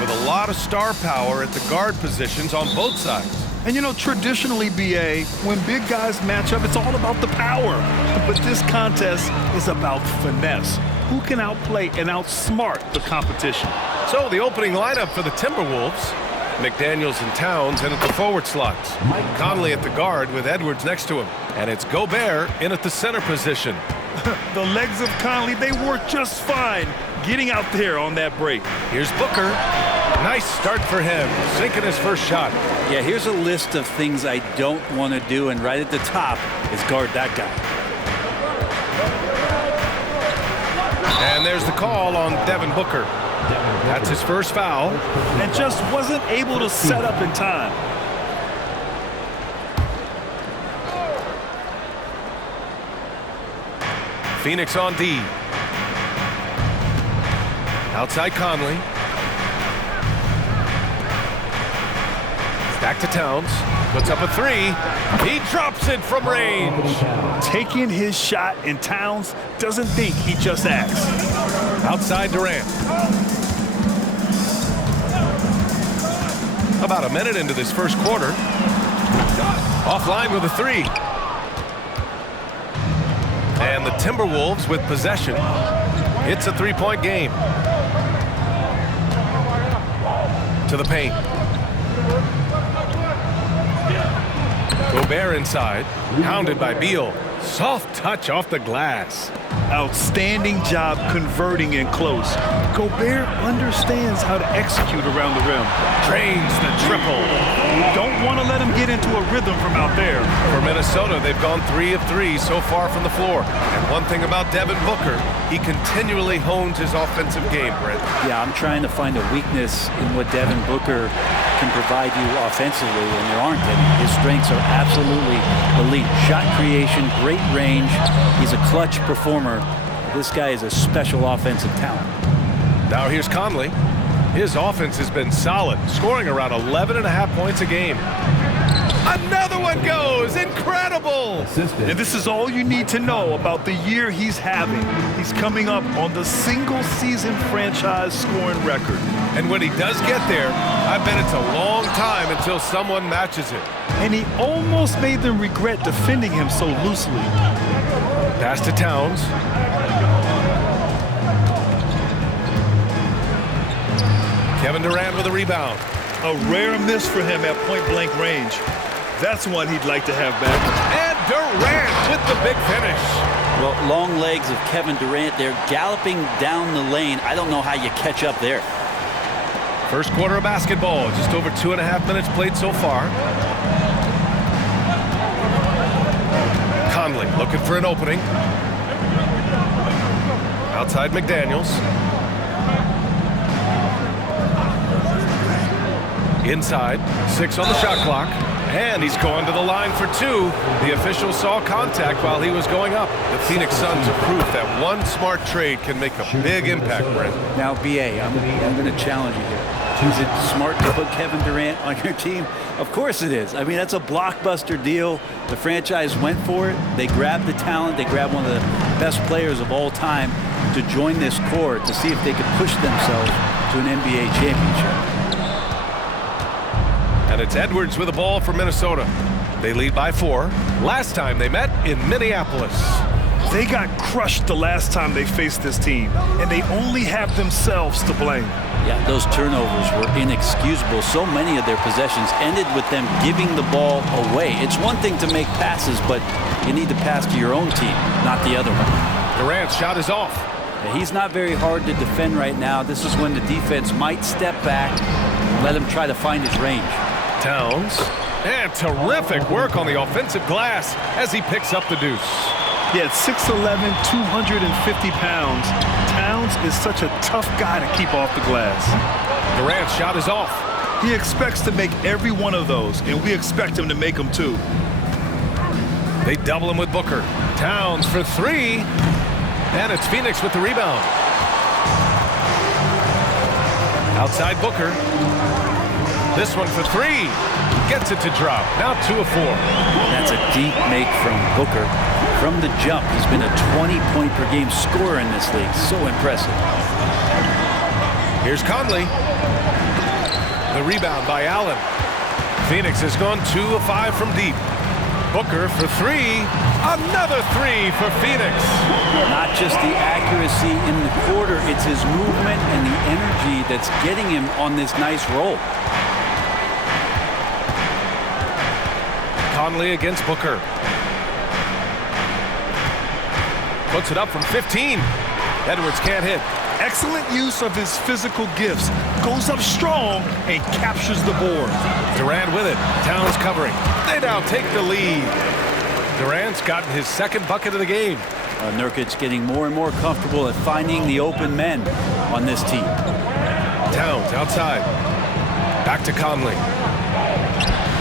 with a lot of star power at the guard positions on both sides. And you know, traditionally, BA, when big guys match up, it's all about the power. But this contest is about finesse. Who can outplay and outsmart the competition? So the opening lineup for the Timberwolves: McDaniels and Towns in at the forward slots. Conley at the guard with Edwards next to him. And it's Gobert in at the center position. The legs of Conley, they work just fine getting out there on that break. Here's Booker. Nice start for him, sinking his first shot. Yeah, here's a list of things I don't want to do, and right at the top is guard that guy. And there's the call on Devin Booker. That's his first foul. And just wasn't able to set up in time. Phoenix on D. Outside Conley. Back to Towns. Puts up a three. He drops it from range. Taking his shot, and Towns doesn't think, he just acts. Outside Durant. About a minute into this first quarter. Offline with a three. And the Timberwolves with possession. It's a three-point game. To the paint. Gobert inside, hounded by Beal. Soft touch off the glass. Outstanding job converting in close. Gobert understands how to execute around the rim. Drains the triple. Don't want to let him get into a rhythm from out there. For Minnesota, they've gone 3 of 3 so far from the floor. And one thing about Devin Booker, he continually hones his offensive game, Brent. Yeah, I'm trying to find a weakness in what Devin Booker can provide you offensively, and there aren't any. His strengths are absolutely elite. Shot creation, great range. He's a clutch performer. This guy is a special offensive talent. Now here's Conley. His offense has been solid, scoring around 11.5 points a game. Another one goes! Incredible! And this is all you need to know about the year he's having. He's coming up on the single-season franchise scoring record. And when he does get there, I bet it's a long time until someone matches it. And he almost made them regret defending him so loosely. Pass to Towns. Kevin Durant with a rebound. A rare miss for him at point-blank range. That's one he'd like to have back. And Durant with the big finish. Well, long legs of Kevin Durant. They're galloping down the lane. I don't know how you catch up there. First quarter of basketball, just over 2.5 minutes played so far. Conley looking for an opening. Outside McDaniels. Inside, 6 on the shot clock, and he's going to the line for 2. The official saw contact while he was going up. The Phoenix Suns are proof that one smart trade can make a big impact, Brent. Now, BA, I'm going to challenge you here. Is it smart to put Kevin Durant on your team? Of course it is. I mean, that's a blockbuster deal. The franchise went for it. They grabbed the talent. They grabbed one of the best players of all time to join this core to see if they could push themselves to an NBA championship. And it's Edwards with the ball for Minnesota. They lead by 4. Last time they met in Minneapolis. They got crushed the last time they faced this team, and they only have themselves to blame. Yeah, those turnovers were inexcusable. So many of their possessions ended with them giving the ball away. It's one thing to make passes, but you need to pass to your own team, not the other one. Durant's shot is off. He's not very hard to defend right now. This is when the defense might step back, let him try to find his range. Towns. And terrific work on the offensive glass as he picks up the deuce. Yeah, at 6'11", 250 pounds, Towns is such a tough guy to keep off the glass. Durant's shot is off. He expects to make every one of those, and we expect him to make them too. They double him with Booker. Towns for 3. And it's Phoenix with the rebound. Outside Booker. This one for 3. Gets it to drop. Now 2 of 4. That's a deep make from Booker. From the jump, he's been a 20-point-per-game scorer in this league. So impressive. Here's Conley. The rebound by Allen. Phoenix has gone 2 of 5 from deep. Booker for 3. Another 3 for Phoenix. Not just the accuracy in the quarter, it's his movement and the energy that's getting him on this nice roll. Conley against Booker. Puts it up from 15. Edwards can't hit. Excellent use of his physical gifts. Goes up strong and captures the board. Durant with it. Towns covering. They now take the lead. Durant's gotten his second bucket of the game. Nurkic getting more and more comfortable at finding the open men on this team. Towns outside. Back to Conley.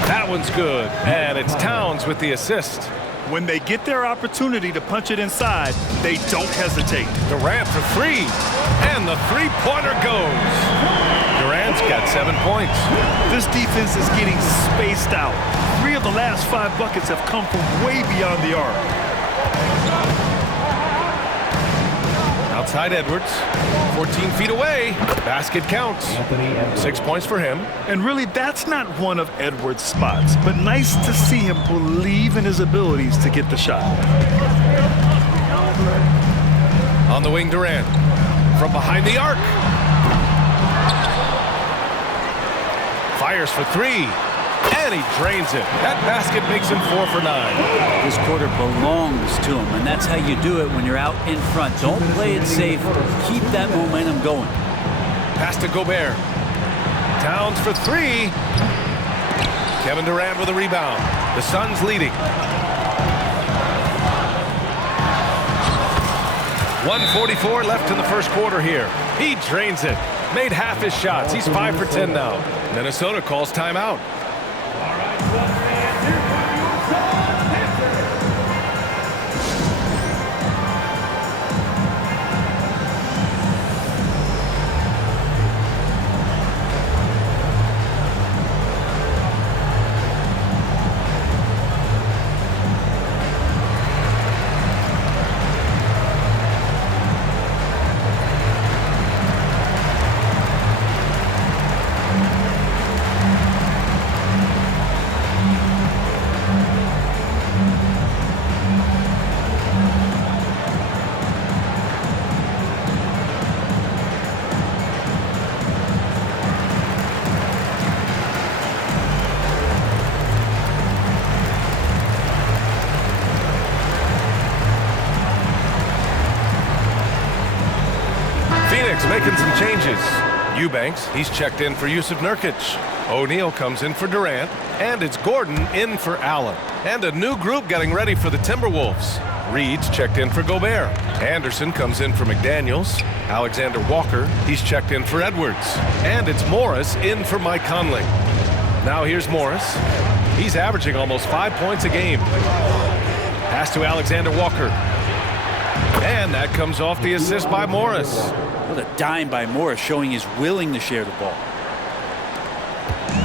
That one's good. And it's Towns with the assist. When they get their opportunity to punch it inside, they don't hesitate. Durant for 3. And the three-pointer goes. Durant's got 7 points. This defense is getting spaced out. 3 of the last 5 buckets have come from way beyond the arc. Outside Edwards. 14 feet away. Basket counts. 6 points for him. And really, that's not one of Edwards' spots, but nice to see him believe in his abilities to get the shot. On the wing, Durant. From behind the arc. Fires for 3. And he drains it. That basket makes him 4 for 9. This quarter belongs to him, and that's how you do it when you're out in front. Don't play it safe. Keep that momentum going. Pass to Gobert. Towns for 3. Kevin Durant with a rebound. The Suns leading. 1:44 left in the first quarter here. He drains it. Made half his shots. He's 5 for 10 now. Minnesota calls timeout. Making some changes. Eubanks, he's checked in for Yusuf Nurkic. O'Neal comes in for Durant. And it's Gordon in for Allen. And a new group getting ready for the Timberwolves. Reed's checked in for Gobert. Anderson comes in for McDaniels. Alexander Walker, he's checked in for Edwards. And it's Morris in for Mike Conley. Now here's Morris. He's averaging almost 5 points a game. Pass to Alexander Walker. And that comes off the assist by Morris. What a dime by Morris, showing he's willing to share the ball.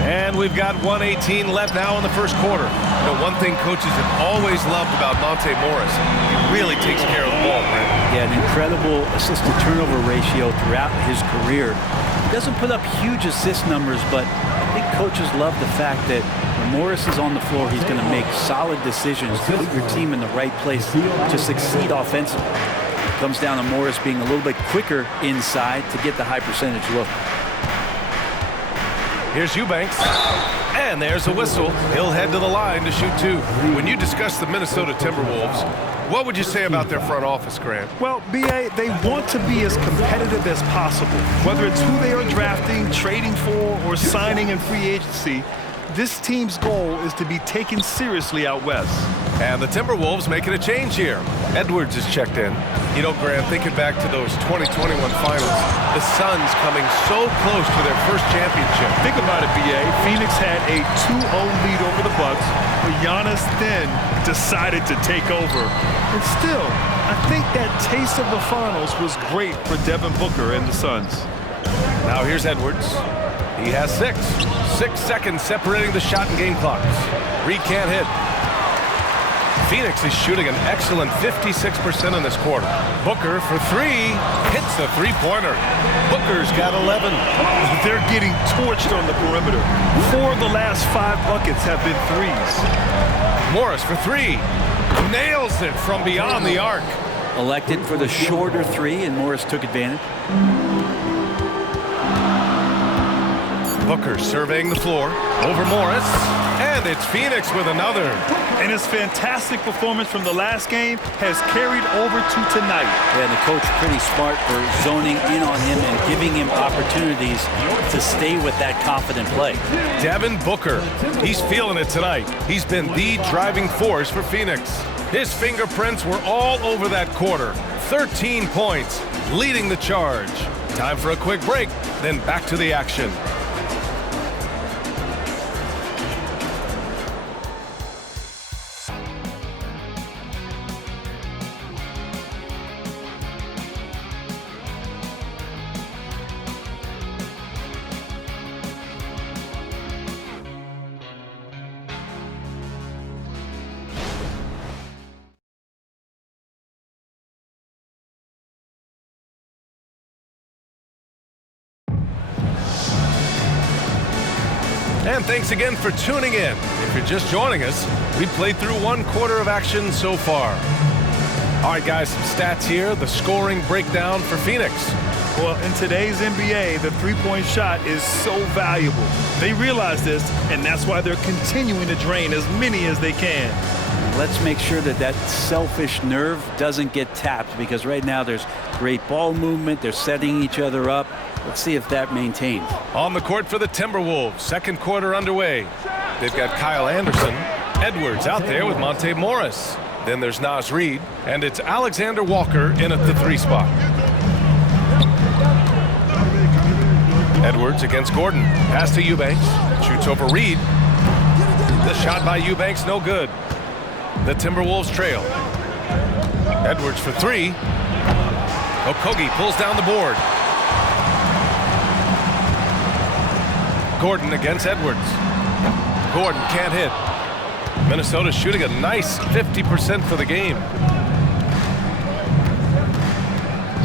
And we've got 1:18 left now in the first quarter. You know, one thing coaches have always loved about Monte Morris, he really takes care of the ball, Brent. Yeah, an incredible assist-to-turnover ratio throughout his career. He doesn't put up huge assist numbers, but I think coaches love the fact that when Morris is on the floor, he's going to make solid decisions to put your team in the right place to succeed offensively. Comes down to Morris being a little bit quicker inside to get the high percentage look. Here's Eubanks. And there's a whistle. He'll head to the line to shoot 2. When you discuss the Minnesota Timberwolves, what would you say about their front office, Grant? Well, B.A., they want to be as competitive as possible. Whether it's who they are drafting, trading for, or signing in free agency, this team's goal is to be taken seriously out west. And the Timberwolves making a change here. Edwards is checked in. You know, Grant, thinking back to those 2021 finals, the Suns coming so close to their first championship. Think about it, B.A. Phoenix had a 2-0 lead over the Bucks, but Giannis then decided to take over. And still, I think that taste of the finals was great for Devin Booker and the Suns. Now here's Edwards. He has 6. 6 seconds separating the shot and game clocks. Reed can't hit. Phoenix is shooting an excellent 56% in this quarter. Booker for three. Hits the three-pointer. Booker's got 11. They're getting torched on the perimeter. 4 of the last 5 buckets have been threes. Morris for three. Nails it from beyond the arc. Elected for the shorter three, and Morris took advantage. Booker surveying the floor. Over Morris. And it's Phoenix with another. And his fantastic performance from the last game has carried over to tonight. Yeah, and the coach pretty smart for zoning in on him and giving him opportunities to stay with that confident play. Devin Booker. He's feeling it tonight. He's been the driving force for Phoenix. His fingerprints were all over that quarter. 13 points, leading the charge. Time for a quick break, then back to the action. And thanks again for tuning in. If you're just joining us, we played through 1 quarter of action so far. All right, guys, some stats here. The scoring breakdown for Phoenix. Well, in today's NBA, the three-point shot is so valuable. They realize this, and that's why they're continuing to drain as many as they can. Let's make sure that that selfish nerve doesn't get tapped, because right now there's great ball movement. They're setting each other up. Let's see if that maintains. On the court for the Timberwolves, second quarter underway. They've got Kyle Anderson, Edwards out there with Monte Morris. Then there's Naz Reid, and it's Alexander Walker in at the 3 spot. Edwards against Gordon. Pass to Eubanks. Shoots over Reid. The shot by Eubanks, no good. The Timberwolves trail. Edwards for 3. Okogie pulls down the board. Gordon against Edwards. Gordon can't hit. Minnesota shooting a nice 50% for the game.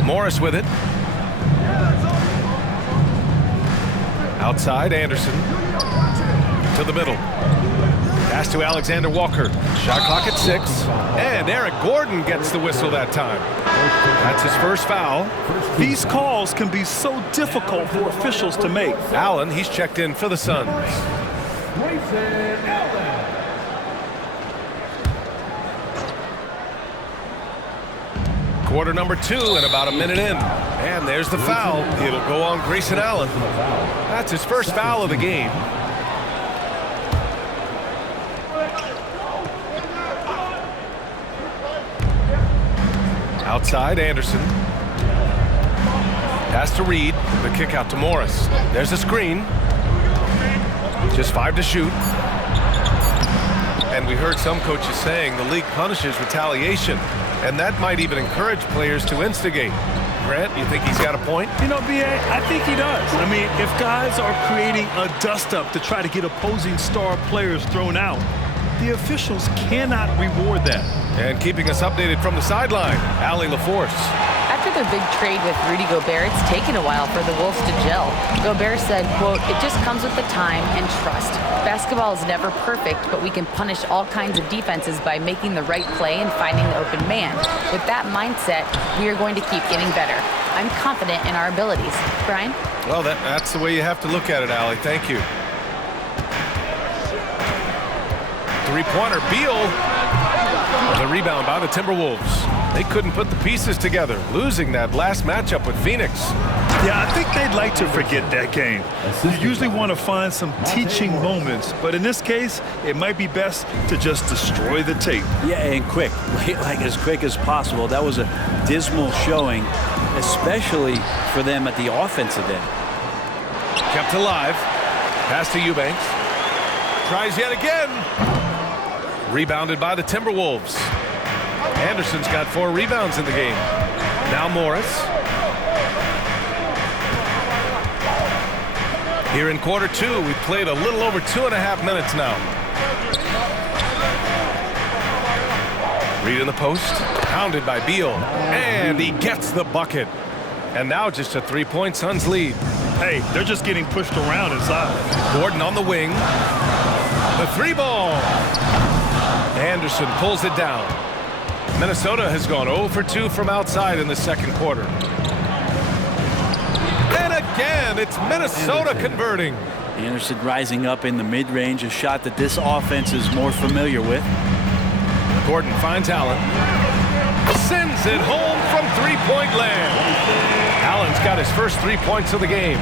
Morris with it. Outside, Anderson. To the middle. Pass to Alexander Walker. Shot clock at 6. And Eric Gordon gets the whistle that time. That's his first foul. These calls can be so difficult for officials to make. Allen, he's checked in for the Suns. Quarter number 2 and about a minute in. And there's the foul. It'll go on Grayson Allen. That's his first foul of the game. Outside, Anderson. Pass to Reid. The kick out to Morris. There's a screen. Just 5 to shoot. And we heard some coaches saying the league punishes retaliation. And that might even encourage players to instigate. Grant, you think he's got a point? You know, B.A., I think he does. I mean, if guys are creating a dust-up to try to get opposing star players thrown out, the officials cannot reward that. And keeping us updated from the sideline, Allie LaForce. After their big trade with Rudy Gobert, it's taken a while for the Wolves to gel. Gobert said, quote, "It just comes with the time and trust. Basketball is never perfect, but we can punish all kinds of defenses by making the right play and finding the open man. With that mindset, we are going to keep getting better. I'm confident in our abilities." Brian? Well, that's the way you have to look at it, Allie. Thank you. Three-pointer, Beal. The rebound by the Timberwolves. They couldn't put the pieces together, losing that last matchup with Phoenix. Yeah, I think they'd like to forget that game. You usually want to find some teaching moments, but in this case, it might be best to just destroy the tape. Yeah, and quick, like as quick as possible. That was a dismal showing, especially for them at the offensive end. Kept alive. Pass to Eubanks. Tries yet again. Rebounded by the Timberwolves. Anderson's got 4 rebounds in the game. Now Morris. Here in quarter 2, we've played a little over 2.5 minutes now. Reed in the post, pounded by Beal, and he gets the bucket. And now just a 3-point Suns lead. Hey, they're just getting pushed around inside. Gordon on the wing. The 3-ball. Anderson pulls it down. Minnesota has gone 0 for 2 from outside in the second quarter. And again, it's Minnesota converting. Anderson rising up in the mid-range, a shot that this offense is more familiar with. Gordon finds Allen. Sends it home from three-point land. Allen's got his first 3 points of the game.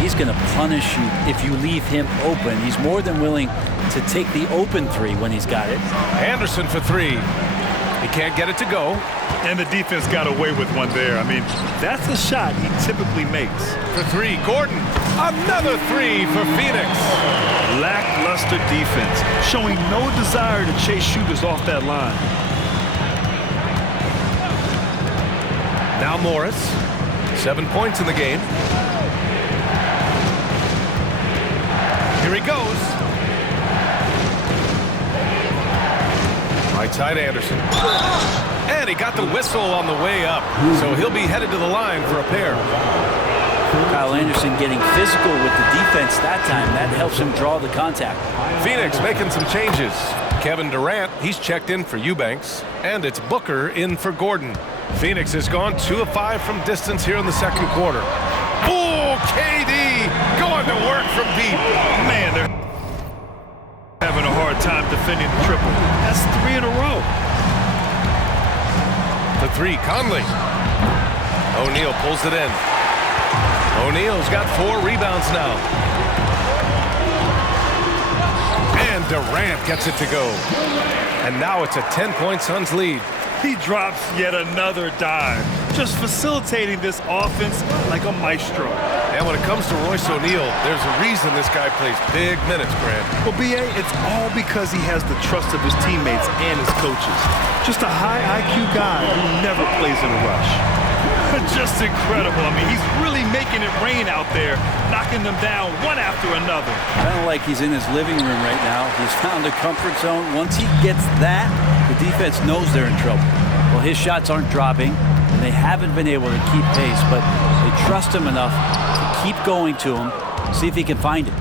He's going to punish you if you leave him open. He's more than willing to take the open three when he's got it. Anderson for 3. He can't get it to go. And the defense got away with one there. I mean, that's a shot he typically makes. For 3, Gordon. Another 3 for Phoenix. Lackluster defense, showing no desire to chase shooters off that line. Now Morris. 7 points in the game. Here he goes. Right side Anderson. And he got the whistle on the way up. So he'll be headed to the line for a pair. Kyle Anderson getting physical with the defense that time. That helps him draw the contact. Phoenix making some changes. Kevin Durant, he's checked in for Eubanks. And it's Booker in for Gordon. Phoenix has gone 2 of 5 from distance here in the second quarter. Oh, KD going to work from deep. Man, they're having a hard time defending the triple. That's 3 in a row. The 3, Conley. O'Neal pulls it in. O'Neal's got 4 rebounds now. And Durant gets it to go. And now it's a 10-point Suns lead. He drops yet another dive, just facilitating this offense like a maestro. And when it comes to Royce O'Neal, there's a reason this guy plays big minutes, Grant. Well, B.A., it's all because he has the trust of his teammates and his coaches. Just a high IQ guy who never plays in a rush. Just incredible. I mean, he's really making it rain out there, knocking them down one after another. Kind of like he's in his living room right now. He's found a comfort zone. Once he gets that, the defense knows they're in trouble. Well, his shots aren't dropping, and they haven't been able to keep pace, but they trust him enough to keep going to him, see if he can find it.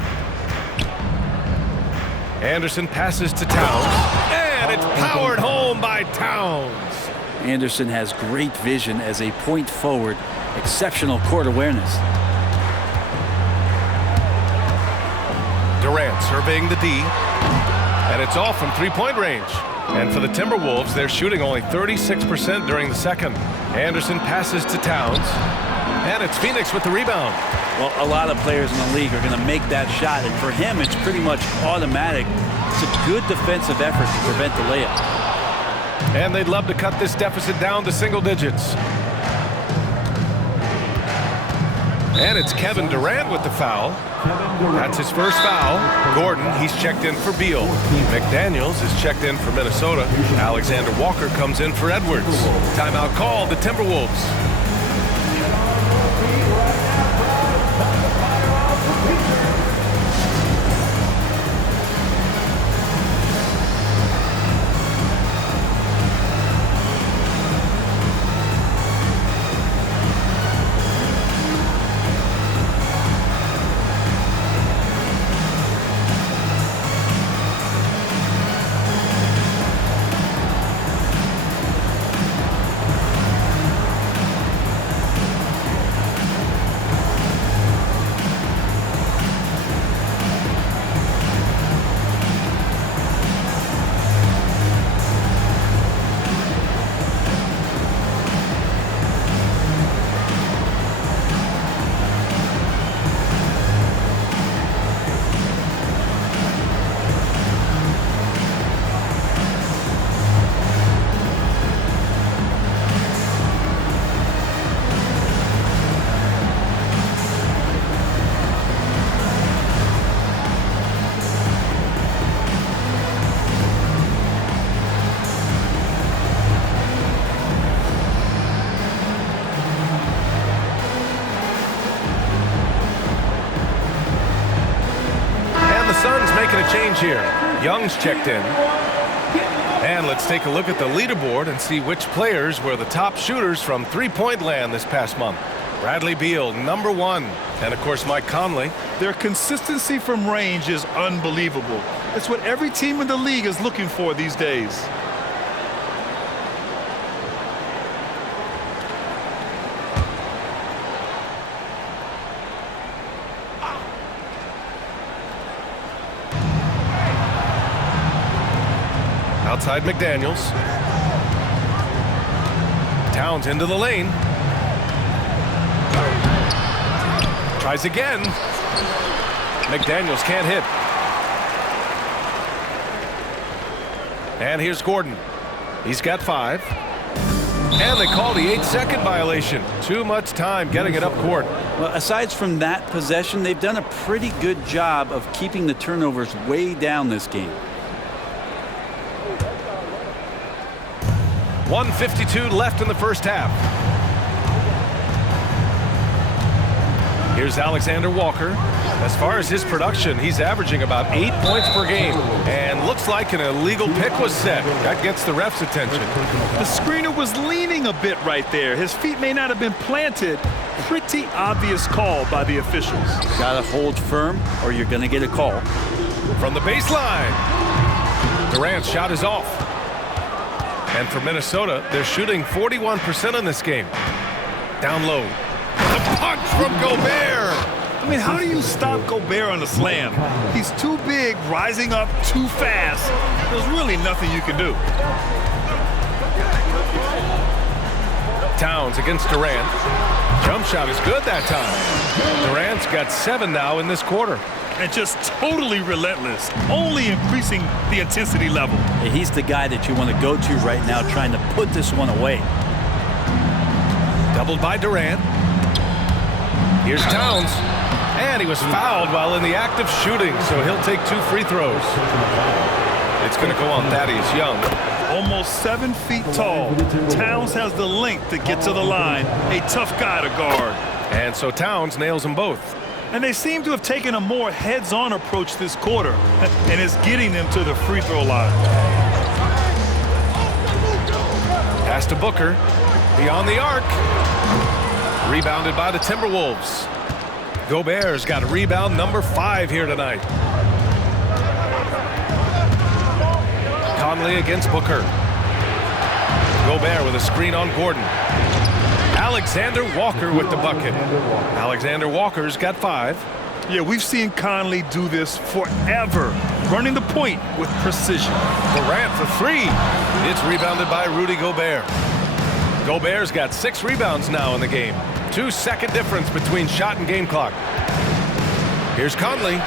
Anderson passes to Towns, and it's powered home by Towns. Anderson has great vision as a point forward, exceptional court awareness. Durant surveying the D, and it's all from three-point range. And for the Timberwolves, they're shooting only 36% during the second. Anderson passes to Towns, and it's Phoenix with the rebound. Well, a lot of players in the league are going to make that shot, and for him, it's pretty much automatic. It's a good defensive effort to prevent the layup. And they'd love to cut this deficit down to single digits. And it's Kevin Durant with the foul. That's his first foul. Gordon, he's checked in for Beal. McDaniels is checked in for Minnesota. Alexander Walker comes in for Edwards. Timeout called, the Timberwolves. Suns making a change here. Young's checked in. And And let's take a look at the leaderboard and see which players were the top shooters from three-point land this past month. Bradley Beal, #1. And, of course, Mike Conley. Their consistency from range is unbelievable. It's what every team in the league is looking for these days. Outside McDaniels. Towns into the lane. Tries again. McDaniels can't hit. And here's Gordon. He's got 5. And they call the 8-second violation. Too much time getting it up court. Well, aside from that possession, they've done a pretty good job of keeping the turnovers way down this game. 1:52 left in the first half. Here's Alexander Walker. As far as his production, he's averaging about 8 points per game. And looks like an illegal pick was set. That gets the ref's attention. The screener was leaning a bit right there. His feet may not have been planted. Pretty obvious call by the officials. Gotta hold firm or you're gonna get a call. From the baseline. Durant's shot is off. And for Minnesota, they're shooting 41% in this game. Down low. The punch from Gobert. I mean, how do you stop Gobert on the slam? He's too big, rising up too fast. There's really nothing you can do. Towns against Durant. Jump shot is good that time. Durant's got 7 now in this quarter. And just totally relentless, only increasing the intensity level. He's the guy that you want to go to right now, trying to put this one away. Doubled by Durant. Here's Towns. And he was fouled while in the act of shooting, so he'll take 2 free throws. It's going to go on Thaddeus Young. Almost 7 feet tall. Towns has the length to get to the line. A tough guy to guard. And so Towns nails them both. And they seem to have taken a more heads-on approach this quarter, and it's getting them to the free throw line. Pass to Booker. Beyond the arc. Rebounded by the Timberwolves. Gobert's got rebound #5 here tonight. Conley against Booker. Gobert with a screen on Gordon. Alexander Walker with the bucket. Alexander Walker's got 5. Yeah, we've seen Conley do this forever, running the point with precision. Durant for 3. It's rebounded by Rudy Gobert. Gobert's got 6 rebounds now in the game. 2-second difference between shot and game clock. Here's Conley.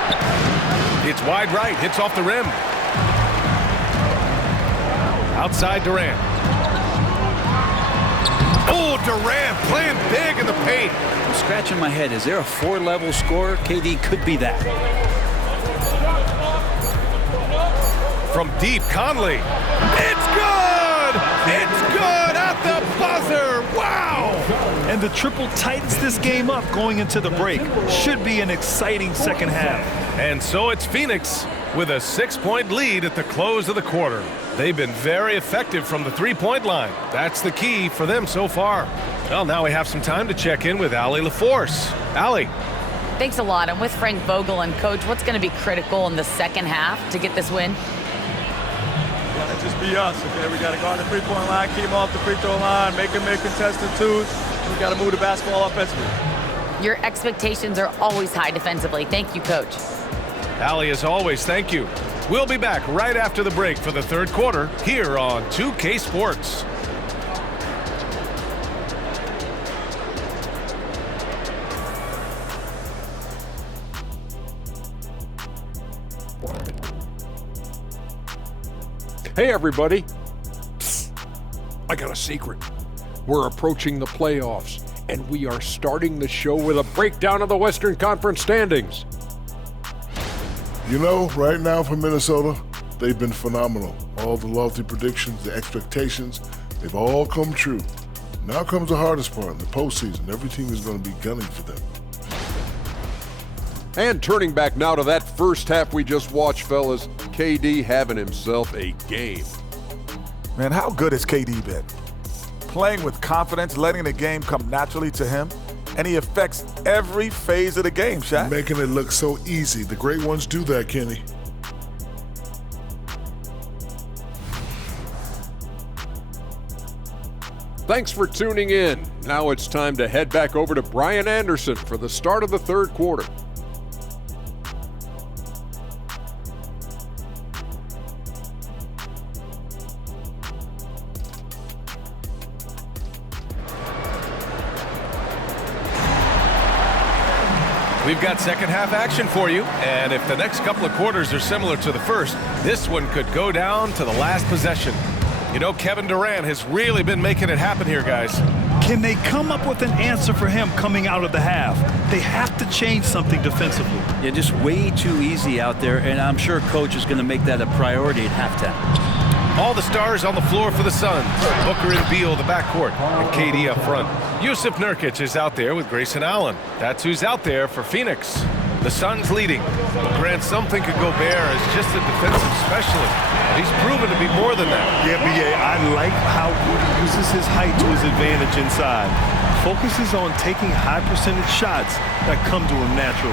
It's wide right, hits off the rim. Outside Durant. Oh, Durant playing big in the paint. I'm scratching my head. Is there a 4-level scorer? KD could be that. From deep, Conley. It's good! It's good at the buzzer! Wow! And the triple tightens this game up going into the break. Should be an exciting second half. And so it's Phoenix with a 6-point lead at the close of the quarter. They've been very effective from the 3-point line. That's the key for them so far. Well, now we have some time to check in with Allie LaForce. Allie. Thanks a lot. I'm with Frank Vogel. And, Coach, what's going to be critical in the second half to get this win? Gotta just be us, okay? We gotta go on the 3-point line, keep them off the free throw line, make them make contested 2s. We gotta move the basketball offensively. Your expectations are always high defensively. Thank you, Coach. Allie, as always, thank you. We'll be back right after the break for the third quarter here on 2K Sports. Hey everybody, psst, I got a secret. We're approaching the playoffs, and we are starting the show with a breakdown of the Western Conference standings. You know, right now for Minnesota, they've been phenomenal. All the lofty predictions, the expectations, they've all come true. Now comes the hardest part, in the postseason. Every team is going to be gunning for them. And turning back now to that first half we just watched, fellas, KD having himself a game. Man, how good has KD been? Playing with confidence, letting the game come naturally to him, and he affects every phase of the game, Shaq. Making it look so easy. The great ones do that, Kenny. Thanks for tuning in. Now it's time to head back over to Brian Anderson for the start of the third quarter. We've got second half action for you, and if the next couple of quarters are similar to the first, this one could go down to the last possession. You know, Kevin Durant has really been making it happen here, guys. Can they come up with an answer for him coming out of the half? They have to change something defensively. Yeah, just way too easy out there, and I'm sure Coach is going to make that a priority at halftime. All the stars on the floor for the Suns. Booker and Beal, the backcourt, and KD up front. Yusuf Nurkic is out there with Grayson Allen. That's who's out there for Phoenix. The Suns leading. But Grant, some think of Gobert as just a defensive specialist. But he's proven to be more than that. Yeah, B.A., I like how Rudy uses his height to his advantage inside. Focuses on taking high percentage shots that come to him naturally.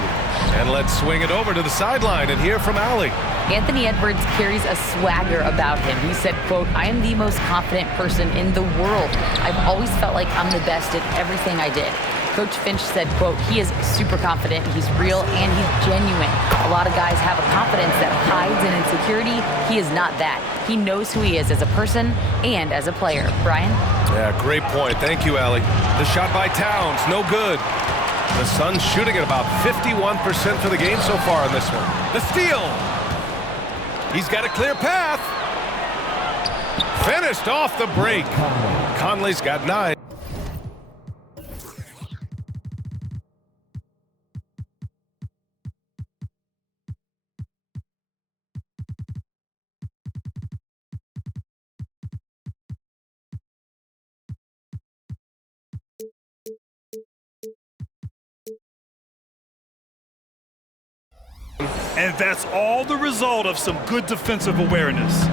And let's swing it over to the sideline and hear from Allie. Anthony Edwards carries a swagger about him. He said, quote, "I am the most confident person in the world. I've always felt like I'm the best at everything I did." Coach Finch said, quote, "He is super confident, he's real, and he's genuine. A lot of guys have a confidence that hides in insecurity. He is not that. He knows who he is as a person and as a player." Brian? Yeah, great point. Thank you, Allie. The shot by Towns, no good. The Suns shooting at about 51% for the game so far in this one. The steal. He's got a clear path. Finished off the break. Conley's got 9. And that's all the result of some good defensive awareness.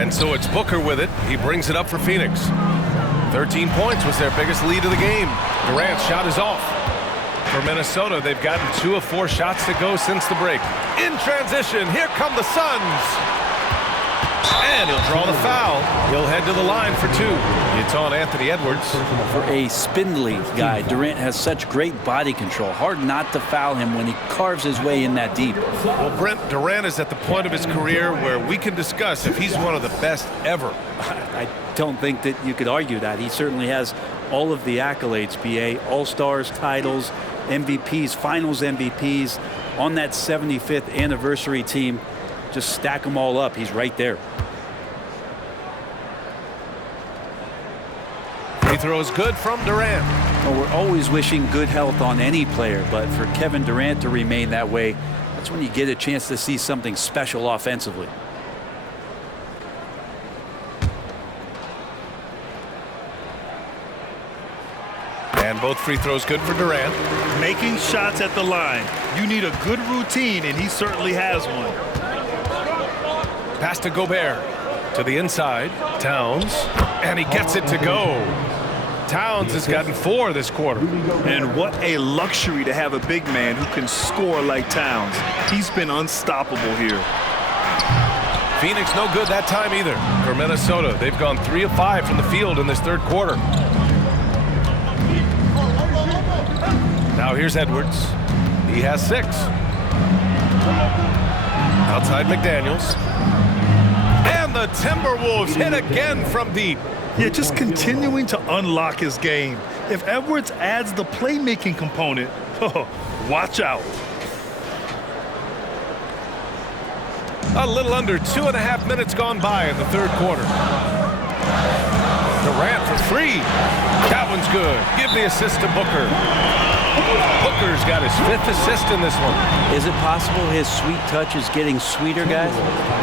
And so it's Booker with it. He brings it up for Phoenix. 13 points was their biggest lead of the game. Durant's shot is off. For Minnesota, they've gotten 2 of 4 shots to go since the break. In transition, here come the Suns. And he'll draw the foul. He'll head to the line for 2. It's on Anthony Edwards. For a spindly guy, Durant has such great body control. Hard not to foul him when he carves his way in that deep. Well, Brent, Durant is at the point of his career where we can discuss if he's one of the best ever. I don't think that you could argue that. He certainly has all of the accolades, BA. All-Stars, titles, MVPs, Finals MVPs. On that 75th anniversary team, just stack them all up. He's right there. Free throw is good from Durant. Well, we're always wishing good health on any player, but for Kevin Durant to remain that way, that's when you get a chance to see something special offensively. And both free throws good for Durant. Making shots at the line. You need a good routine, and he certainly has one. Pass to Gobert. To the inside. Towns. And he gets it to go. Towns has gotten 4 this quarter. And what a luxury to have a big man who can score like Towns. He's been unstoppable here. Phoenix no good that time either. For Minnesota, they've gone 3 of 5 from the field in this third quarter. Now here's Edwards. He has 6. Outside McDaniels. And the Timberwolves hit again from deep. Yeah, just continuing to unlock his game. If Edwards adds the playmaking component, watch out. A little under 2.5 minutes gone by in the third quarter. Durant for 3. That one's good. Give the assist to Booker. Booker's got his 5th assist in this one. Is it possible his sweet touch is getting sweeter, guys?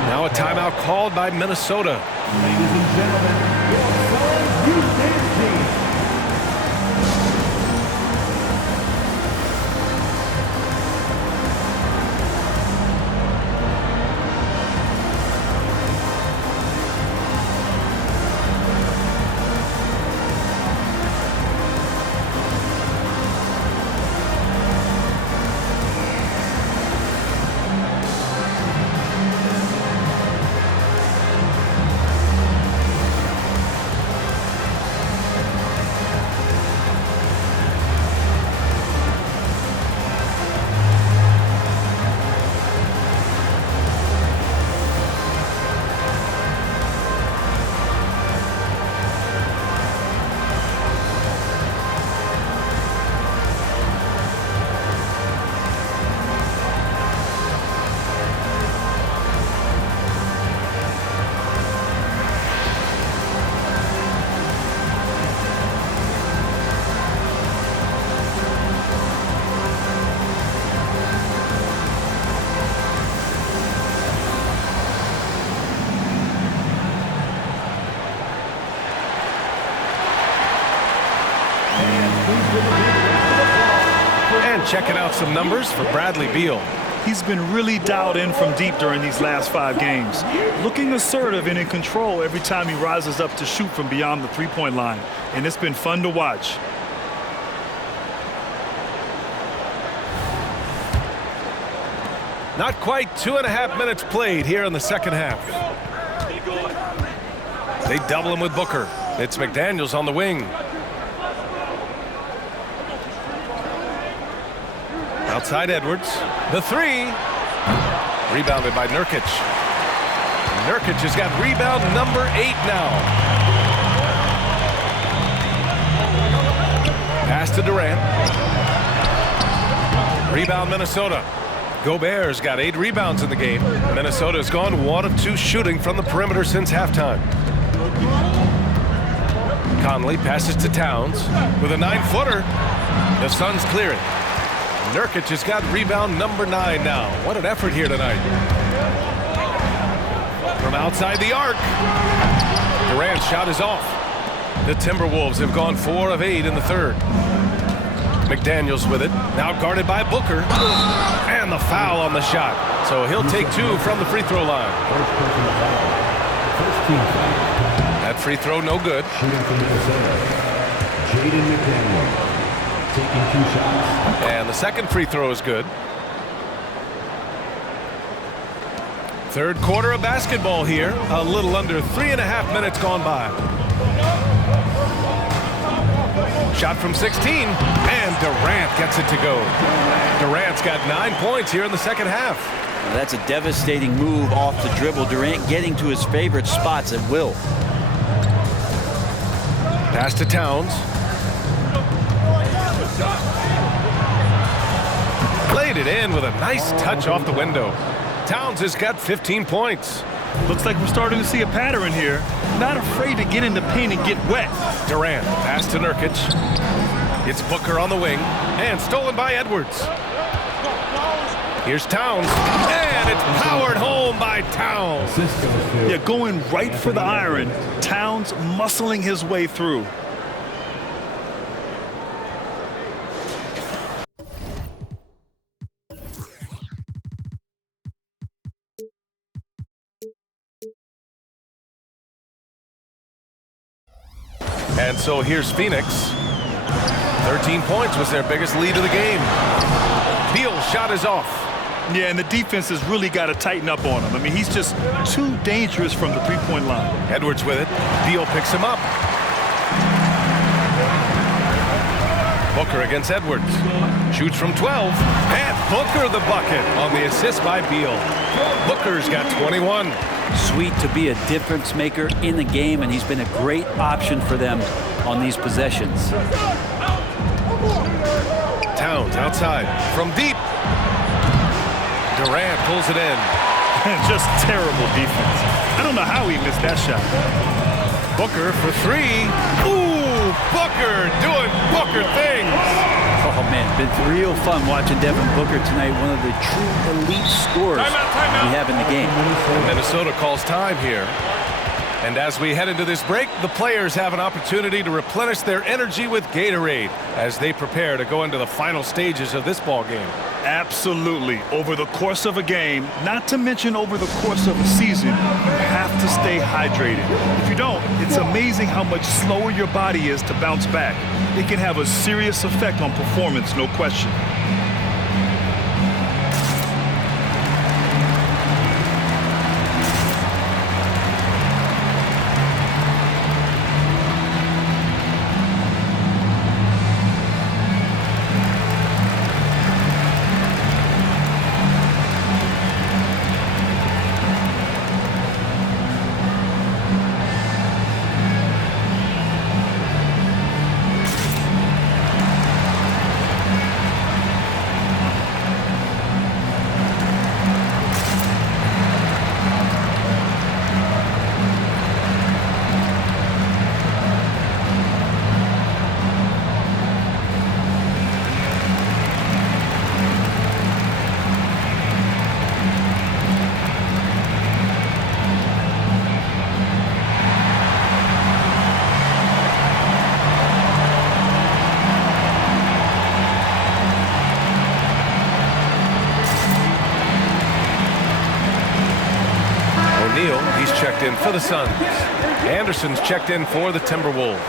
Now a timeout called by Minnesota. Ladies and gentlemen, your Houston team. checking out some numbers for Bradley Beal. He's been really dialed in from deep during these last 5 games, looking assertive and in control every time he rises up to shoot from beyond the three-point line, and it's been fun to watch. Not quite 2.5 minutes played here in the second half. They double him with Booker. It's McDaniels on the wing. Outside Edwards. The three. Rebounded by Nurkic. Nurkic has got rebound number 8 now. Pass to Durant. Rebound Minnesota. Gobert's got 8 rebounds in the game. Minnesota's gone 1 of 2 shooting from the perimeter since halftime. Conley passes to Towns with a 9-footer. The Suns clear it. Nurkic has got rebound number 9 now. What an effort here tonight. From outside the arc. Durant's shot is off. The Timberwolves have gone 4 of 8 in the third. McDaniels with it. Now guarded by Booker. And the foul on the shot. So he'll take 2 from the free throw line. That free throw no good. Shooting from Minnesota, Jaden McDaniel. Taking 2 shots. And the second free throw is good. Third quarter of basketball here. A little under 3.5 minutes gone by. Shot from 16. And Durant gets it to go. Durant's got 9 points here in the second half. That's a devastating move off the dribble. Durant getting to his favorite spots at will. Pass to Towns. Played it in with a nice touch off the window. Towns has got 15 points. Looks like we're starting to see a pattern here. Not afraid to get in the paint and get wet. Durant, pass to Nurkic. It's Booker on the wing, and stolen by Edwards. Here's Towns, and it's powered home by Towns. Yeah, going right for the iron. Towns muscling his way through. And so here's Phoenix. 13 points was their biggest lead of the game. Beal's shot is off. Yeah, and the defense has really got to tighten up on him. I mean, he's just too dangerous from the three-point line. Edwards with it. Beal picks him up. Booker against Edwards. Shoots from 12. And Booker the bucket on the assist by Beal. Booker's got 21. Sweet to be a difference maker in the game, and he's been a great option for them on these possessions. Towns outside from deep. Durant pulls it in. Just terrible defense. I don't know how he missed that shot. Booker for 3. Ooh, Booker doing Booker things. Oh, man, been real fun watching Devin Booker tonight. One of the true elite scorers we have in the game. Minnesota calls time here. And as we head into this break, the players have an opportunity to replenish their energy with Gatorade as they prepare to go into the final stages of this ball game. Absolutely. Over the course of a game, not to mention over the course of a season, you have to stay hydrated. If you don't, it's amazing how much slower your body is to bounce back. It can have a serious effect on performance, no question. O'Neal, he's checked in for the Suns. Anderson's checked in for the Timberwolves.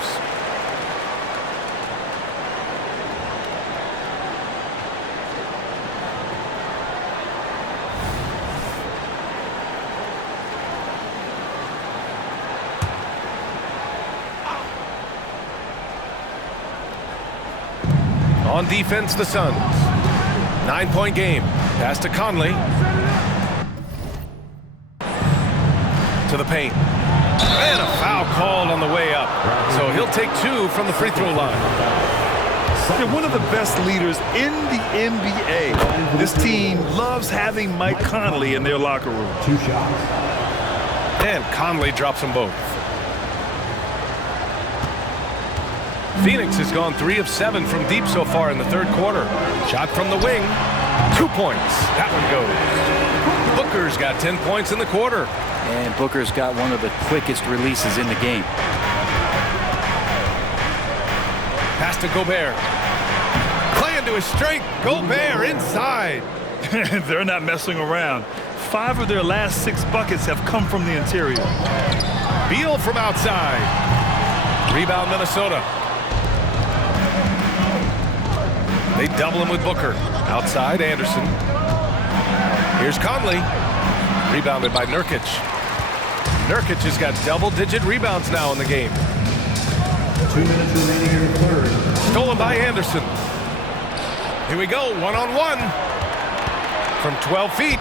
On defense, the Suns. 9-point game. Pass to Conley. To the paint. And a foul called on the way up. So he'll take 2 from the free throw line. They're one of the best leaders in the NBA. This team loves having Mike Conley in their locker room. 2 shots. And Conley drops them both. Phoenix has gone 3 of 7 from deep so far in the third quarter. Shot from the wing. 2 points. That one goes. Booker's got 10 points in the quarter. And Booker's got one of the quickest releases in the game. Pass to Gobert. Playing to his strength. Gobert inside. They're not messing around. 5 of their last 6 buckets have come from the interior. Beal from outside. Rebound Minnesota. They double him with Booker. Outside, Anderson. Here's Conley. Rebounded by Nurkic. Nurkic has got double-digit rebounds now in the game. 2 minutes remaining in the third. Stolen by Anderson. Here we go, one-on-one. From 12 feet.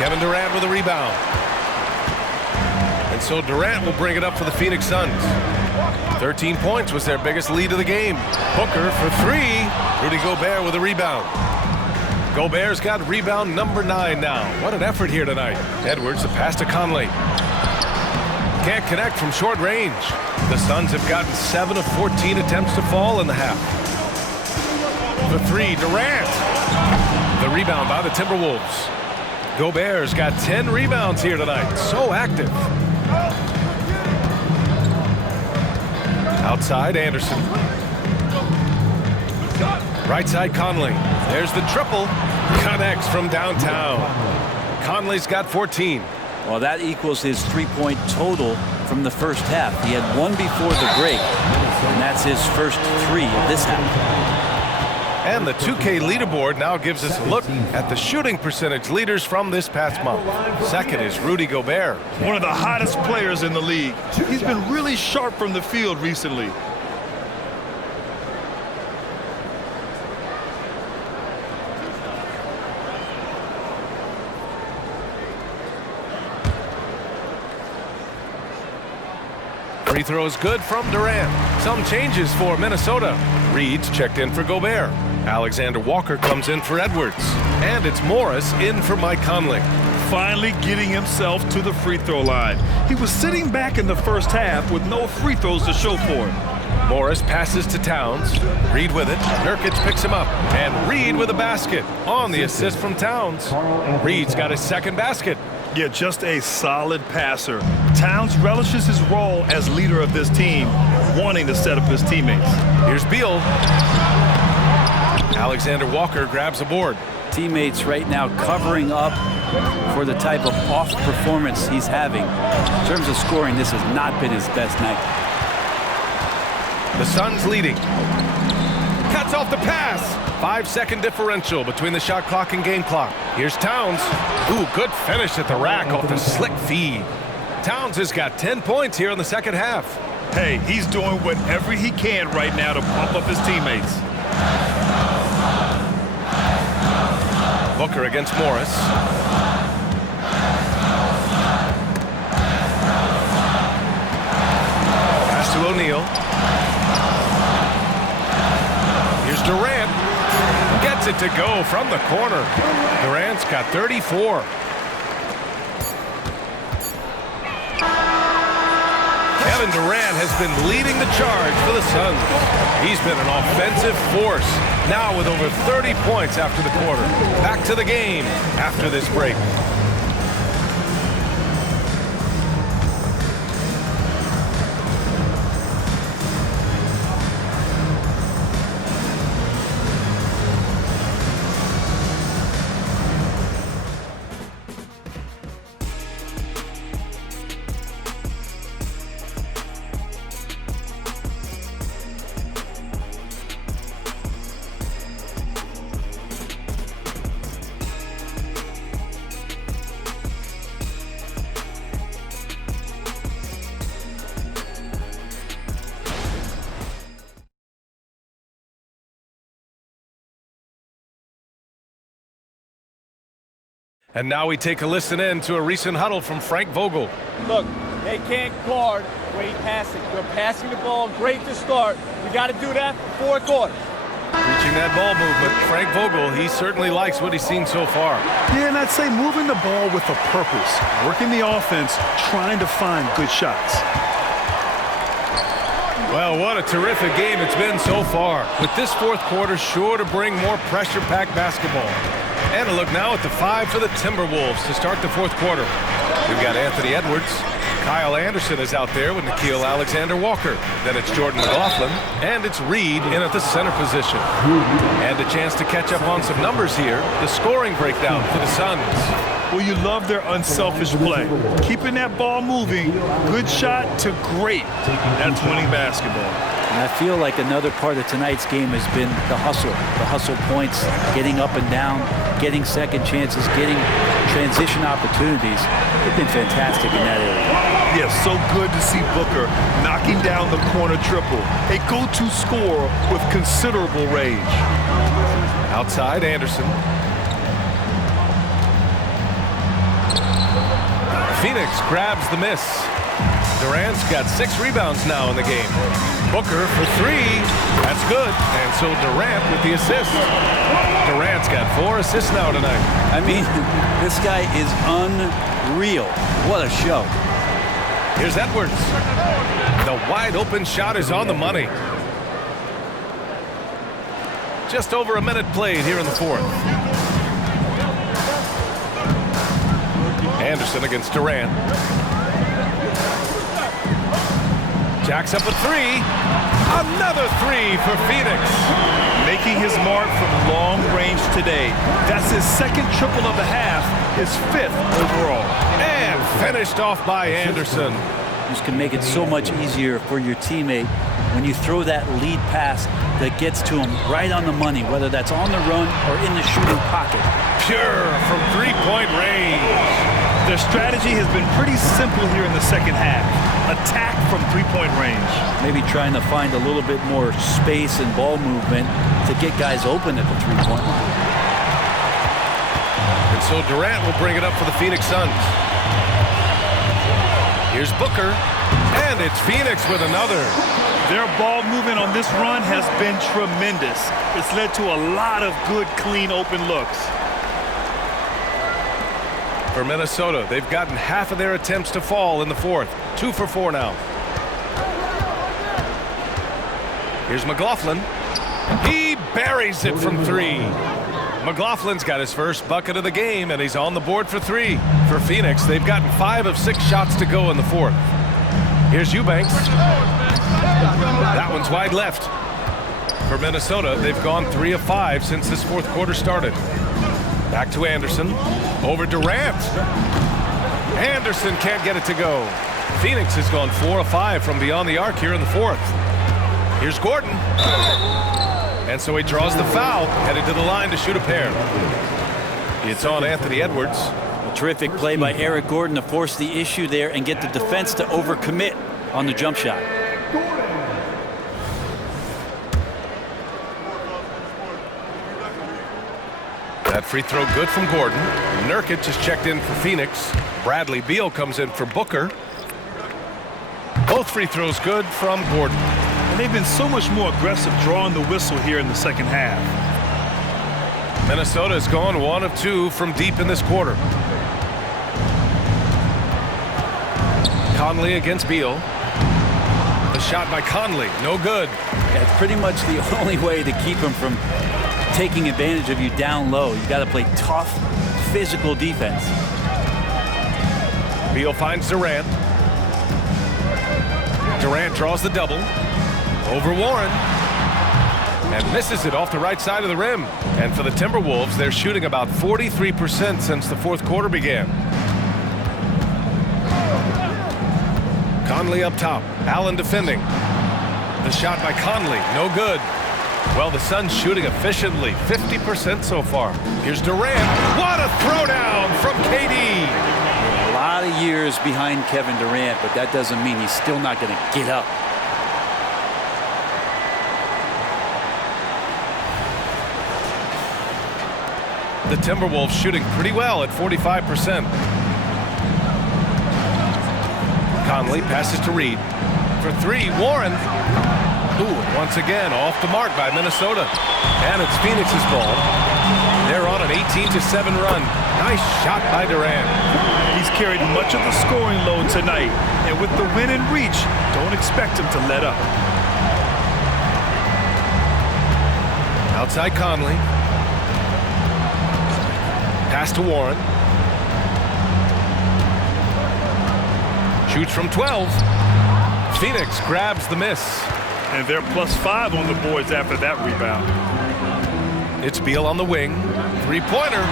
Kevin Durant with a rebound. And so Durant will bring it up for the Phoenix Suns. 13 points was their biggest lead of the game. Booker for 3. Rudy Gobert with a rebound. Gobert's got rebound number 9 now. What an effort here tonight. Edwards, the pass to Conley. Can't connect from short range. The Suns have gotten 7 of 14 attempts to fall in the half. For 3, Durant. The rebound by the Timberwolves. Gobert's got 10 rebounds here tonight. So active. Outside, Anderson. Right side, Conley. There's the triple. Connects from downtown. Conley's got 14. Well, that equals his 3-point total from the first half. He had 1 before the break, and that's his first 3 of this half. And the 2K leaderboard now gives us a look at the shooting percentage leaders from this past month. Second is Rudy Gobert. One of the hottest players in the league. He's been really sharp from the field recently. Free throw is good from Durant. Some changes for Minnesota. Reed's checked in for Gobert. Alexander Walker comes in for Edwards. And it's Morris in for Mike Conley. Finally getting himself to the free throw line. He was sitting back in the first half with no free throws to show for it. Morris passes to Towns. Reed with it. Nurkic picks him up. And Reed with a basket on the assist from Towns. Reed's got his second basket. Yeah, just a solid passer. Towns relishes his role as leader of this team, wanting to set up his teammates. Here's Beal. Alexander Walker grabs a board. Teammates right now covering up for the type of off performance he's having. In terms of scoring, this has not been his best night. The Suns leading. Cuts off the pass. 5-second differential between the shot clock and game clock. Here's Towns. Ooh, good finish at the rack off the slick feed. Towns has got 10 points here in the second half. Hey, he's doing whatever he can right now to pump up his teammates. Booker against Morris. Pass to O'Neal. Here's Durant. Gets it to go from the corner. Durant's got 34. Kevin Durant has been leading the charge for the Suns. He's been an offensive force, now with over 30 points after the quarter. Back to the game after this break. And now we take a listen in to a recent huddle from Frank Vogel. Look, they can't guard great passing. They're passing the ball great to start. We got to do that for 4 quarters. Reaching that ball movement, Frank Vogel, he certainly likes what he's seen so far. Yeah, and I'd say moving the ball with a purpose, working the offense, trying to find good shots. Well, what a terrific game it's been so far, with this fourth quarter sure to bring more pressure-packed basketball. And a look now at the 5 for the Timberwolves to start the fourth quarter. We've got Anthony Edwards. Kyle Anderson is out there with Nickeil Alexander-Walker. Then it's Jordan McLaughlin, and it's Reed in at the center position. And a chance to catch up on some numbers here. The scoring breakdown for the Suns. Well, you love their unselfish play. Keeping that ball moving, good shot to great. That's winning basketball. And I feel like another part of tonight's game has been the hustle points, getting up and down, getting second chances, getting transition opportunities. They've been fantastic in that area. Yeah, so good to see Booker knocking down the corner triple. A go-to scorer with considerable range. Outside, Anderson. Phoenix grabs the miss. Durant's got 6 rebounds now in the game. Booker for 3. That's good. And so Durant with the assist. Durant's got 4 assists now tonight. I mean, this guy is unreal. What a show. Here's Edwards. The wide open shot is on the money. Just over a minute played here in the fourth. Anderson against Durant. Jacks up a 3. Another 3 for Phoenix. Making his mark from long range today. That's his second triple of the half, his 5th overall. And finished off by Anderson. This can make it so much easier for your teammate when you throw that lead pass that gets to him right on the money, whether that's on the run or in the shooting pocket. Pure from 3-point range. Their strategy has been pretty simple here in the second half. Attack from 3-point range. Maybe trying to find a little bit more space and ball movement to get guys open at the 3-point line. And so Durant will bring it up for the Phoenix Suns. Here's Booker, and it's Phoenix with another. Their ball movement on this run has been tremendous. It's led to a lot of good, clean, open looks. For Minnesota, they've gotten half of their attempts to fall in the fourth. 2 for 4 now. Here's McLaughlin. He buries it from 3. McLaughlin's got his first bucket of the game, and he's on the board for 3. For Phoenix, they've gotten 5 of 6 shots to go in the fourth. Here's Eubanks. That one's wide left. For Minnesota, they've gone 3 of 5 since this fourth quarter started. Back to Anderson. Over Durant. Anderson can't get it to go. Phoenix has gone 4 of 5 from beyond the arc here in the fourth. Here's Gordon. And so he draws the foul, headed to the line to shoot a pair. It's on Anthony Edwards. A terrific play by Eric Gordon to force the issue there and get the defense to overcommit on the jump shot. That free throw good from Gordon. Nurkic is checked in for Phoenix. Bradley Beal comes in for Booker. Both free throws good from Gordon. And they've been so much more aggressive drawing the whistle here in the second half. Minnesota has gone 1 of 2 from deep in this quarter. Conley against Beal. The shot by Conley, no good. Yeah, it's pretty much the only way to keep him from taking advantage of you down low. You got to play tough, physical defense. Beal finds Durant. Durant draws the double. Over Warren. And misses it off the right side of the rim. And for the Timberwolves, they're shooting about 43% since the fourth quarter began. Conley up top. Allen defending. The shot by Conley, no good. Well, the Suns shooting efficiently, 50% so far. Here's Durant. What a throwdown from KD. A lot of years behind Kevin Durant, but that doesn't mean he's still not going to get up. The Timberwolves shooting pretty well at 45%. Conley passes to Reed. For three, Warren. Ooh, once again, off the mark by Minnesota. And it's Phoenix's ball. They're on an 18-7 run. Nice shot by Durant. He's carried much of the scoring load tonight. And with the win in reach, don't expect him to let up. Outside Conley. Pass to Warren. Shoots from 12. Phoenix grabs the miss. And they're +5 on the boards after that rebound. It's Beal on the wing. Three-pointer.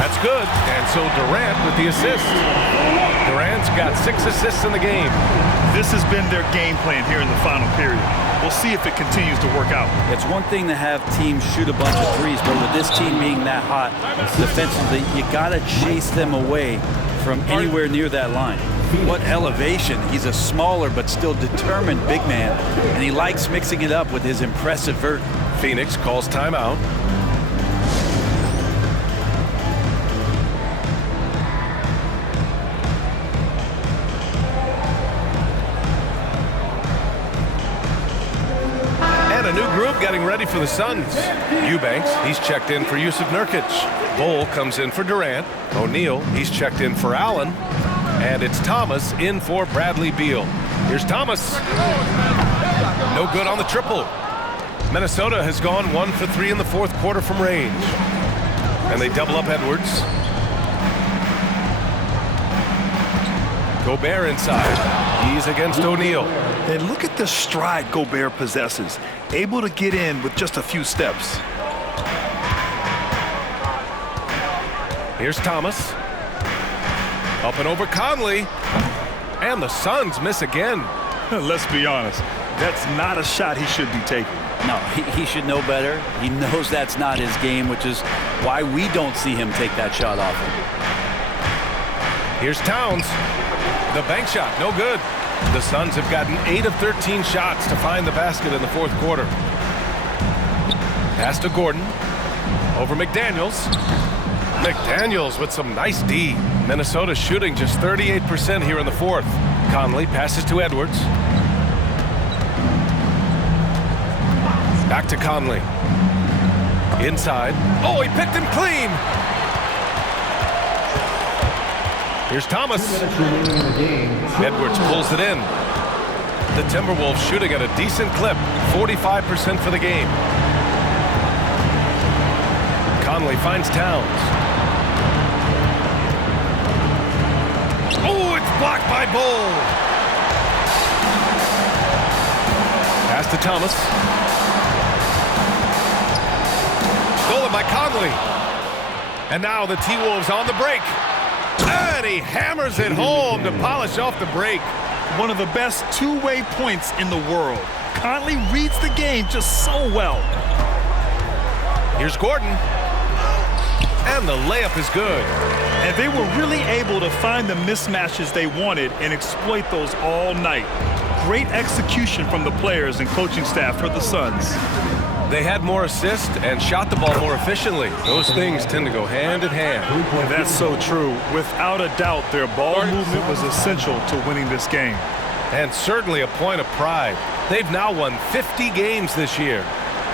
That's good. And so Durant with the assist. Durant's got 6 assists in the game. This has been their game plan here in the final period. We'll see if it continues to work out. It's one thing to have teams shoot a bunch of threes, but with this team being that hot defensively, you got to chase them away from anywhere near that line. What elevation. He's a smaller but still determined big man, and he likes mixing it up with his impressive vert. Phoenix calls timeout. And a new group getting ready for the Suns. Eubanks, he's checked in for Yusuf Nurkic. Bull comes in for Durant. O'Neal, he's checked in for Allen. And it's Thomas in for Bradley Beal. Here's Thomas. No good on the triple. Minnesota has gone 1 for 3 in the fourth quarter from range. And they double up Edwards. Gobert inside. He's against O'Neal. And look at the stride Gobert possesses. Able to get in with just a few steps. Here's Thomas. Up and over Conley. And the Suns miss again. Let's be honest. That's not a shot he should be taking. No, he should know better. He knows that's not his game, which is why we don't see him take that shot off him. Here's Towns. The bank shot, no good. The Suns have gotten 8 of 13 shots to find the basket in the fourth quarter. Pass to Gordon. Over McDaniels. McDaniels with some nice D. Minnesota shooting just 38% here in the fourth. Conley passes to Edwards. Back to Conley. Inside. Oh, he picked him clean. Here's Thomas. Edwards pulls it in. The Timberwolves shooting at a decent clip. 45% for the game. Conley finds Towns. Oh, it's blocked by Bull. Pass to Thomas. Stolen by Conley. And now the T-Wolves on the break. And he hammers it home to polish off the break. One of the best two-way points in the world. Conley reads the game just so well. Here's Gordon. And the layup is good. And they were really able to find the mismatches they wanted and exploit those all night. Great execution from the players and coaching staff for the Suns. They had more assists and shot the ball more efficiently. Those things tend to go hand in hand. And that's so true. Without a doubt, their ball movement was essential to winning this game. And certainly a point of pride. They've now won 50 games this year.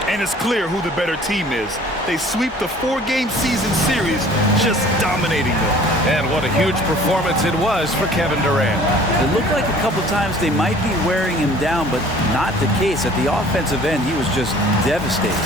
And it's clear who the better team is. They sweep the 4-game season series, just dominating them. And what a huge performance it was for Kevin Durant. It looked like a couple times they might be wearing him down, but not the case. At the offensive end, he was just devastating.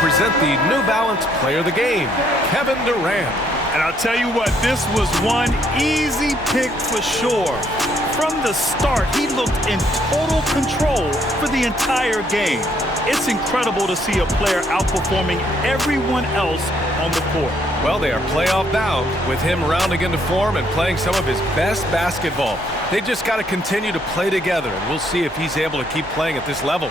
Present the New Balance Player of the Game, Kevin Durant. And I'll tell you what, this was one easy pick for sure. From the start, he looked in total control for the entire game. It's incredible to see a player outperforming everyone else on the court. Well, they are playoff bound with him rounding into form and playing some of his best basketball. They just got to continue to play together, and we'll see if he's able to keep playing at this level.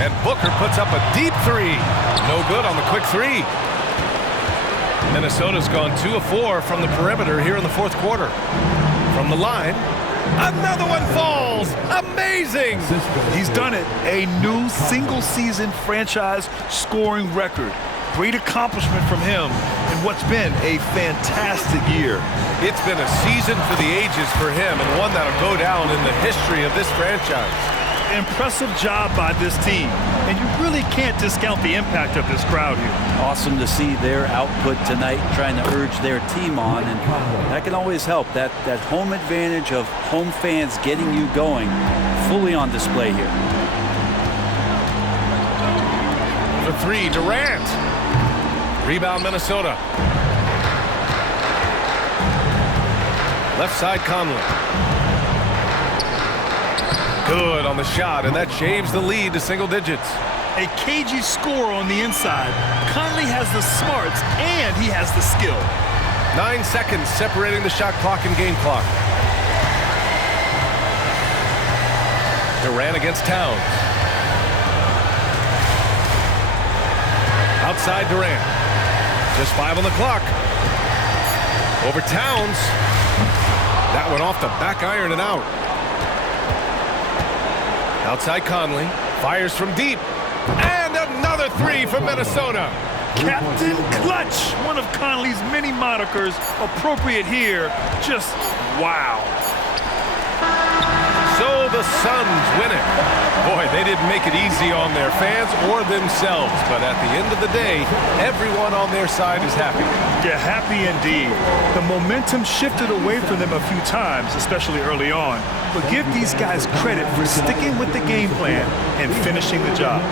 And Booker puts up a deep three. No good on the quick three. Minnesota's gone 2 of 4 from the perimeter here in the fourth quarter. From the line, another one falls. Amazing. He's done it. A new single-season franchise scoring record. Great accomplishment from him in what's been a fantastic year. It's been a season for the ages for him, and one that'll go down in the history of this franchise. Impressive job by this team, and you really can't discount the impact of this crowd here. Awesome to see their output tonight, trying to urge their team on, and that can always help. That home advantage of home fans getting you going, fully on display here. For three, Durant. Rebound, Minnesota. Left side, Conley. Good on the shot, and that shaves the lead to single digits. A cagey score on the inside. Conley has the smarts, and he has the skill. 9 seconds separating the shot clock and game clock. Durant against Towns. Outside Durant. Just 5 on the clock. Over Towns. That went off the back iron and out. Outside Conley, fires from deep, and another three from Minnesota. Captain Clutch, one of Conley's many monikers, appropriate here. Just wow. So the Suns win it. Boy, they didn't make it easy on their fans or themselves, but at the end of the day, everyone on their side is happy. Yeah, happy indeed. The momentum shifted away from them a few times, especially early on. But give these guys credit for sticking with the game plan and finishing the job.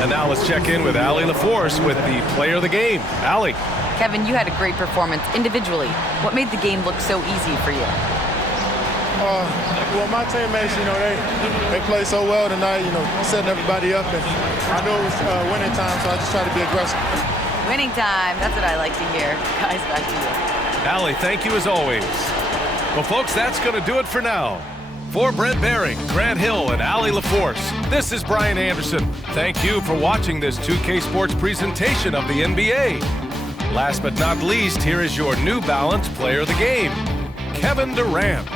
And now let's check in with Allie LaForce with the player of the game. Allie. Kevin, you had a great performance individually. What made the game look so easy for you? Well, my teammates, they played so well tonight, setting everybody up. And I knew it was winning time, so I just tried to be aggressive. Winning time, that's what I like to hear. Guys, back to you. Allie, thank you as always. Well, folks, that's going to do it for now. For Brent Bering, Grant Hill, and Allie LaForce, this is Brian Anderson. Thank you for watching this 2K Sports presentation of the NBA. Last but not least, here is your New Balance player of the game, Kevin Durant.